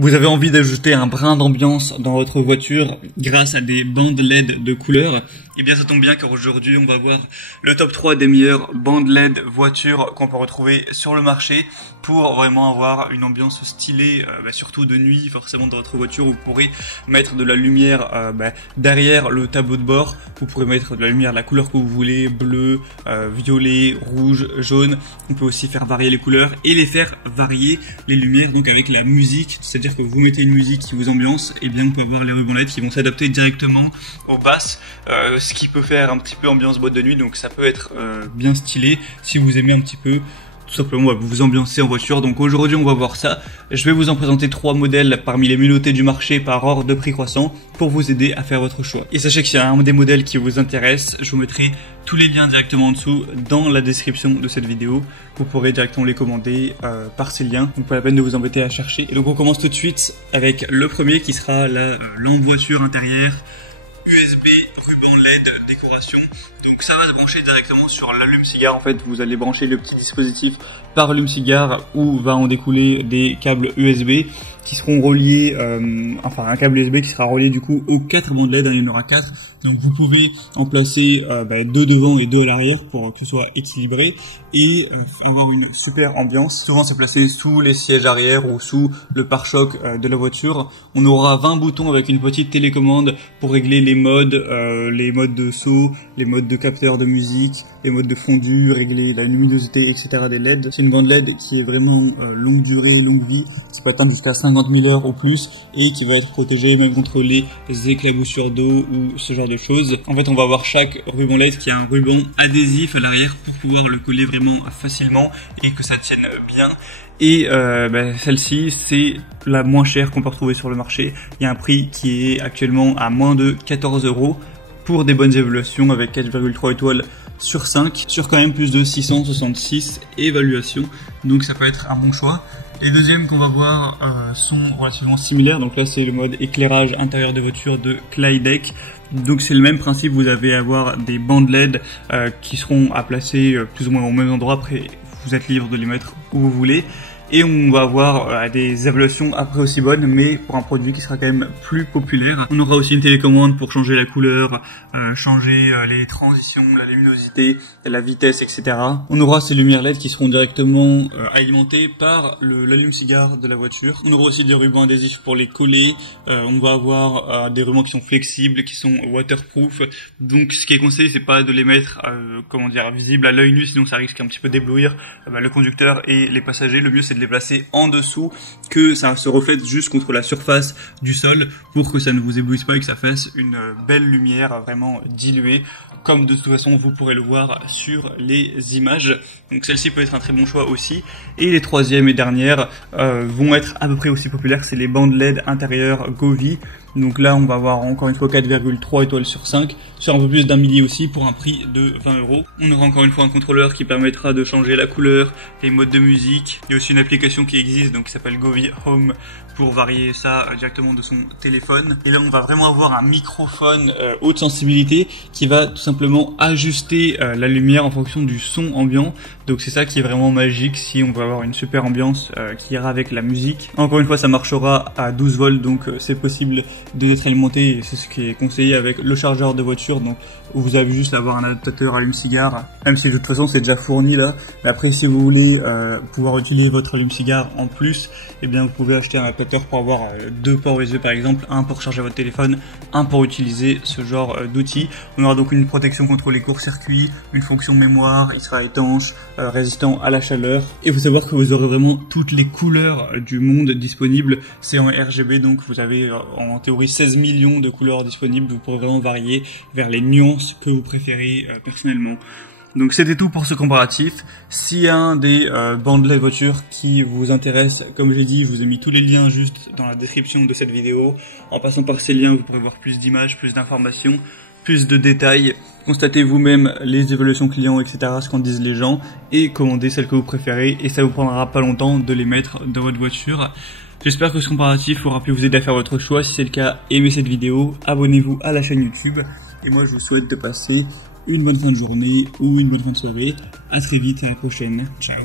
Vous avez envie d'ajouter un brin d'ambiance dans votre voiture grâce à des bandes LED de couleur? Eh bien ça tombe bien car aujourd'hui on va voir le top 3 des meilleures bandes LED voitures qu'on peut retrouver sur le marché pour vraiment avoir une ambiance stylée, surtout de nuit. Forcément dans votre voiture vous pourrez mettre de la lumière derrière le tableau de bord, vous pourrez mettre de la lumière de la couleur que vous voulez, bleu, violet, rouge, jaune. On peut aussi faire varier les couleurs et les faire varier les lumières donc avec la musique, c'est-à-dire que vous mettez une musique qui vous ambiance, et bien on peut avoir les rubans LED qui vont s'adapter directement aux basses, ce qui peut faire un petit peu ambiance boîte de nuit, donc ça peut être bien stylé si vous aimez un petit peu tout simplement vous ambiancer en voiture. Donc aujourd'hui on va voir ça. Je vais vous en présenter 3 modèles parmi les mieux notés du marché par ordre de prix croissant pour vous aider à faire votre choix. Et sachez que s'il y a un des modèles qui vous intéresse, je vous mettrai tous les liens directement en dessous dans la description de cette vidéo. Vous pourrez directement les commander par ces liens, donc pas la peine de vous embêter à chercher. Et donc on commence tout de suite avec le premier qui sera la lampe voiture intérieure USB ruban LED décoration. Donc ça va se brancher directement sur l'allume-cigare. En fait, vous allez brancher le petit dispositif par allume-cigare où va en découler des câbles USB qui seront reliés, un câble USB qui sera relié du coup aux 4 bandes LED, il y en aura 4. Donc vous pouvez en placer 2 devant et 2 à l'arrière pour que ce soit équilibré et avoir une super ambiance. Souvent c'est placé sous les sièges arrière ou sous le pare-choc de la voiture. On aura 20 boutons avec une petite télécommande pour régler les modes de saut, les modes de capteur de musique, les modes de fondu, régler la luminosité, etc. des LED. C'est une bande LED qui est vraiment longue durée, longue vie, qui peut atteindre jusqu'à 50 000 heures ou plus et qui va être protégée même contre les éclaboussures d'eau ou ce genre de choses. En fait, on va avoir chaque ruban LED qui a un ruban adhésif à l'arrière pour pouvoir le coller vraiment facilement et que ça tienne bien. Et celle-ci, c'est la moins chère qu'on peut retrouver sur le marché. Il y a un prix qui est actuellement à moins de 14 € pour des bonnes évaluations avec 4,3 étoiles sur 5, sur quand même plus de 666 évaluations. Donc ça peut être un bon choix. Les deuxièmes qu'on va voir sont relativement similaires. Donc là c'est le mode éclairage intérieur de voiture de Clydech. Donc c'est le même principe, vous allez avoir des bandes LED qui seront à placer plus ou moins au même endroit. Après vous êtes libre de les mettre où vous voulez. Et on va avoir des évaluations après aussi bonnes, mais pour un produit qui sera quand même plus populaire. On aura aussi une télécommande pour changer la couleur, changer les transitions, la luminosité, la vitesse, etc. On aura ces lumières LED qui seront directement alimentées par l'allume-cigare de la voiture. On aura aussi des rubans adhésifs pour les coller. On va avoir des rubans qui sont flexibles, qui sont waterproof. Donc ce qui est conseillé, c'est pas de les mettre visibles à l'œil nu, sinon ça risque un petit peu d'éblouir le conducteur et les passagers. Le mieux c'est de les placer en dessous, que ça se reflète juste contre la surface du sol pour que ça ne vous éblouisse pas et que ça fasse une belle lumière vraiment diluée, comme de toute façon vous pourrez le voir sur les images. Donc celle-ci peut être un très bon choix aussi. Et les troisièmes et dernières vont être à peu près aussi populaires, c'est les bandes LED intérieures Govee. Donc là on va avoir encore une fois 4,3 étoiles sur 5, sur un peu plus d'un millier aussi pour un prix de 20 €. On aura encore une fois un contrôleur qui permettra de changer la couleur, les modes de musique. Il y a aussi une application qui existe donc qui s'appelle Govee Home pour varier ça directement de son téléphone. Et là on va vraiment avoir un microphone haute sensibilité qui va tout simplement ajuster la lumière en fonction du son ambiant. Donc c'est ça qui est vraiment magique si on veut avoir une super ambiance qui ira avec la musique. Encore une fois ça marchera à 12 volts donc c'est possible d'être alimenté et c'est ce qui est conseillé avec le chargeur de voiture. Donc vous avez juste à avoir un adaptateur allume-cigare, même si de toute façon c'est déjà fourni là. Mais après si vous voulez pouvoir utiliser votre allume-cigare en plus, et bien vous pouvez acheter un adaptateur pour avoir 2 ports USB par exemple, un pour charger votre téléphone, un pour utiliser ce genre d'outils. On aura donc une protection contre les courts-circuits, une fonction mémoire, il sera étanche, résistant à la chaleur. Et faut savoir que vous aurez vraiment toutes les couleurs du monde disponibles. C'est en RGB donc vous avez en théorie 16 millions de couleurs disponibles. Vous pourrez vraiment varier vers les nuances que vous préférez personnellement. Donc c'était tout pour ce comparatif. S'il y a un des bandes LED voiture qui vous intéresse, comme j'ai dit, je vous ai mis tous les liens juste dans la description de cette vidéo. En passant par ces liens, vous pourrez voir plus d'images, plus d'informations, plus de détails. Constatez vous-même les évaluations clients, etc., ce qu'en disent les gens, et commandez celles que vous préférez. Et ça vous prendra pas longtemps de les mettre dans votre voiture. J'espère que ce comparatif aura pu vous aider à faire votre choix. Si c'est le cas, aimez cette vidéo, abonnez-vous à la chaîne YouTube. Et moi, je vous souhaite de passer une bonne fin de journée ou une bonne fin de soirée. À très vite et à la prochaine. Ciao.